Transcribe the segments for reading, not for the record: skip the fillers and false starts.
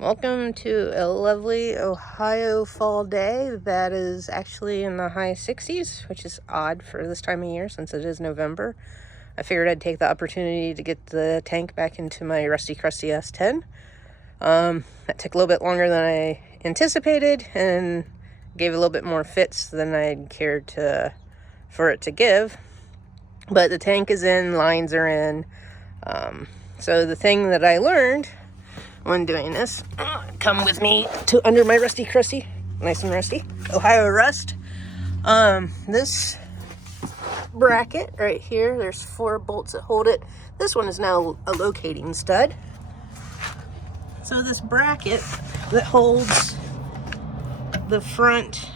Welcome to a lovely Ohio fall day that is actually in the high 60s, which is odd for this time of year since it is November. I figured I'd take the opportunity to get the tank back into my rusty crusty S10. That took a little bit longer than I anticipated and gave a little bit more fits than I'd cared for it to give. But the tank is in, lines are in. So the thing that I learned when doing this, come with me to under my rusty crusty, nice and rusty, Ohio rust. This bracket right here, there's 4 bolts that hold it. This one is now a locating stud. So this bracket that holds the front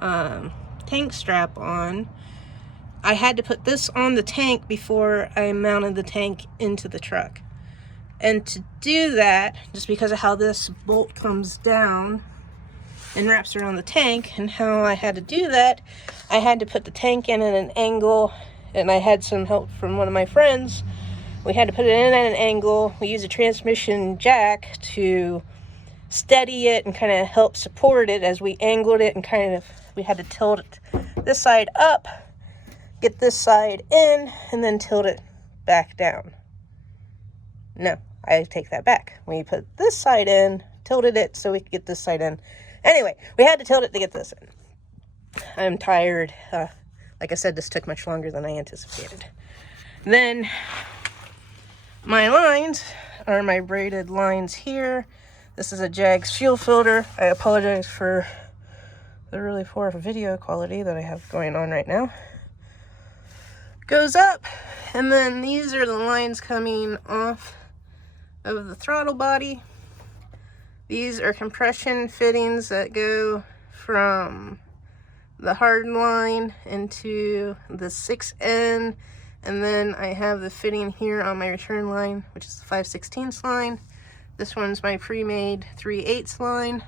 tank strap on, I had to put this on the tank before I mounted the tank into the truck. And to do that, just because of how this bolt comes down and wraps around the tank and how I had to do that, I had to put the tank in at an angle, and I had some help from one of my friends. We had to put it in at an angle. We used a transmission jack to steady it and kind of help support it as we angled it, and we had to tilt it this side up, get this side in, and then tilt it back down. No, I take that back. We put this side in, tilted it so we could get this side in. Anyway, we had to tilt it to get this in. I'm tired. Like I said, this took much longer than I anticipated. Then my lines are my braided lines here. This is a Jag's fuel filter. I apologize for the really poor video quality that I have going on right now. Goes up, and then these are the lines coming off of the throttle body. These are compression fittings that go from the hard line into the 6N, and then I have the fitting here on my return line, which is the 5/16 line. This one's my pre-made 3/8 line.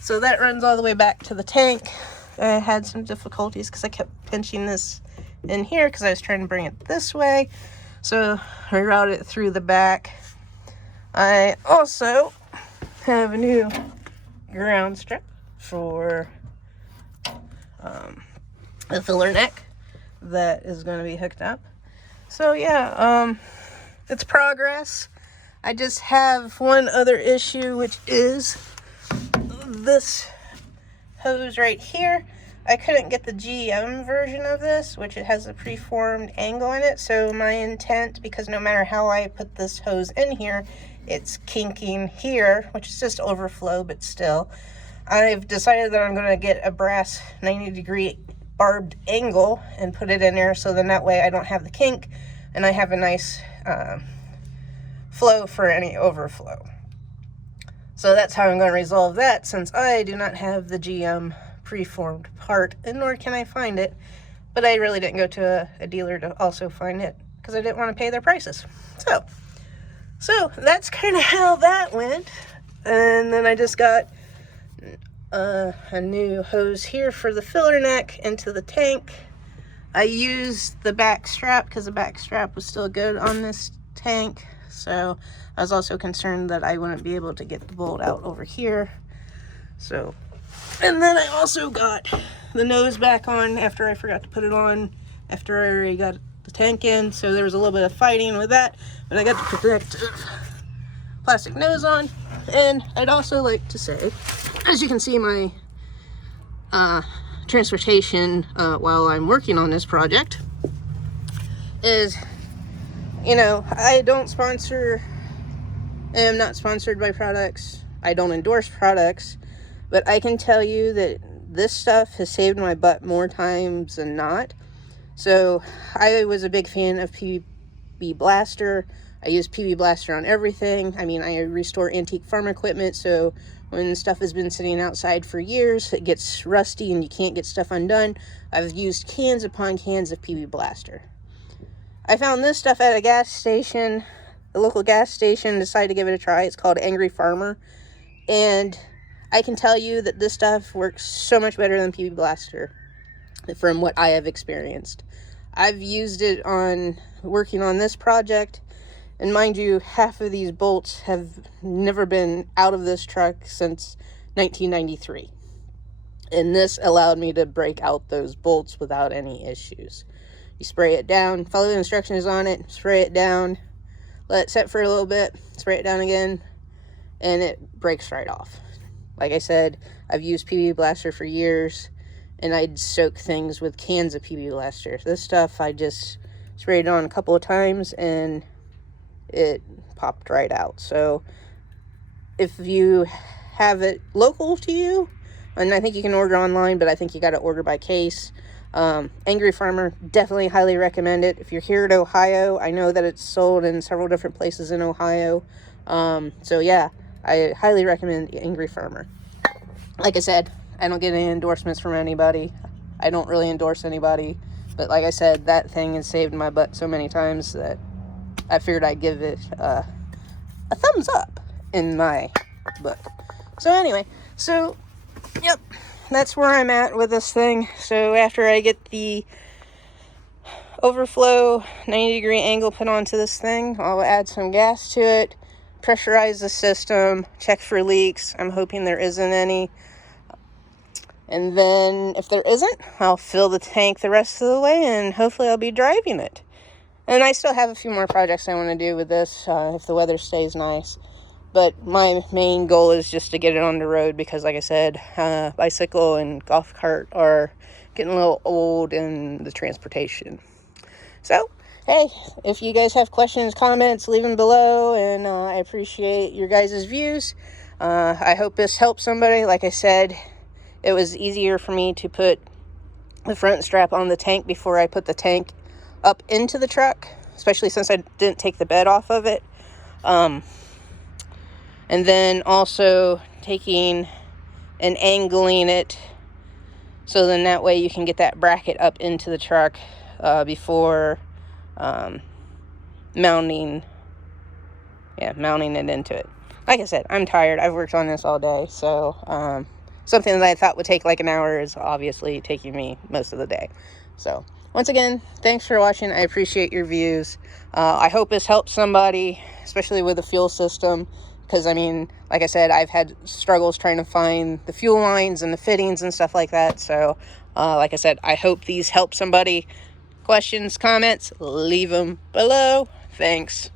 So that runs all the way back to the tank. I had some difficulties because I kept pinching this in here because I was trying to bring it this way. So I routed it through the back. I also have a new ground strap for the filler neck that is going to be hooked up. So yeah, it's progress. I just have one other issue, which is this hose right here. I couldn't get the GM version of this, which it has a preformed angle in it. So my intent, because no matter how I put this hose in here, it's kinking here, which is just overflow, but still. I've decided that I'm going to get a brass 90-degree barbed angle and put it in there, so then that way I don't have the kink and I have a nice flow for any overflow. So that's how I'm going to resolve that, since I do not have the GM preformed part, and nor can I find it. But I really didn't go to a dealer to also find it because I didn't want to pay their prices. So that's kind of how that went. And then I just got a new hose here for the filler neck into the tank. I used the back strap because the back strap was still good on this tank. So I was also concerned that I wouldn't be able to get the bolt out over here. So, and then I also got the nose back on after I forgot to put it on after I already got the tank in. So there was a little bit of fighting with that, but I got the protective plastic nose on. And I'd also like to say, as you can see, my transportation while I'm working on this project is, you know, I am not sponsored by products. I don't endorse products, but I can tell you that this stuff has saved my butt more times than not. So I was a big fan of PB Blaster. I use PB Blaster on everything. I mean, I restore antique farm equipment, so when stuff has been sitting outside for years, it gets rusty and you can't get stuff undone. I've used cans upon cans of PB Blaster. I found this stuff at a gas station, a local gas station, decided to give it a try. It's called Angry Farmer, and I can tell you that this stuff works so much better than PB Blaster from what I have experienced. I've used it on working on this project, And mind you, half of these bolts have never been out of this truck since 1993. And this allowed me to break out those bolts without any issues. You spray it down, follow the instructions on it, spray it down, let it set for a little bit, spray it down again, and it breaks right off. Like I said, I've used PB Blaster for years, and I'd soak things with cans of PB Blaster. This stuff, I just sprayed it on a couple of times, and it popped right out. So if you have it local to you, and I think you can order online, but I think you got to order by case. Angry Farmer, definitely highly recommend it. If you're here in Ohio, I know that it's sold in several different places in Ohio. So yeah, I highly recommend Angry Farmer. Like I said, I don't get any endorsements from anybody. I don't really endorse anybody. But like I said, that thing has saved my butt so many times that I figured I'd give it a thumbs up in my book. So anyway, yep, that's where I'm at with this thing. So after I get the overflow 90-degree angle put onto this thing, I'll add some gas to it, pressurize the system, check for leaks. I'm hoping there isn't any. And then if there isn't, I'll fill the tank the rest of the way, and hopefully I'll be driving it. And I still have a few more projects I want to do with this if the weather stays nice. But my main goal is just to get it on the road because, like I said, bicycle and golf cart are getting a little old in the transportation. So, hey, if you guys have questions, comments, leave them below, and I appreciate your guys' views. I hope this helps somebody. Like I said, it was easier for me to put the front strap on the tank before I put the tank up into the truck, especially since I didn't take the bed off of it. And then also taking and angling it so then that way you can get that bracket up into the truck before mounting it into it. Like I said, I'm tired. I've worked on this all day, so something that I thought would take like an hour is obviously taking me most of the day. So once again, thanks for watching. I appreciate your views. I hope this helps somebody, especially with the fuel system. Because, I mean, like I said, I've had struggles trying to find the fuel lines and the fittings and stuff like that. So, like I said, I hope these help somebody. Questions, comments, leave them below. Thanks.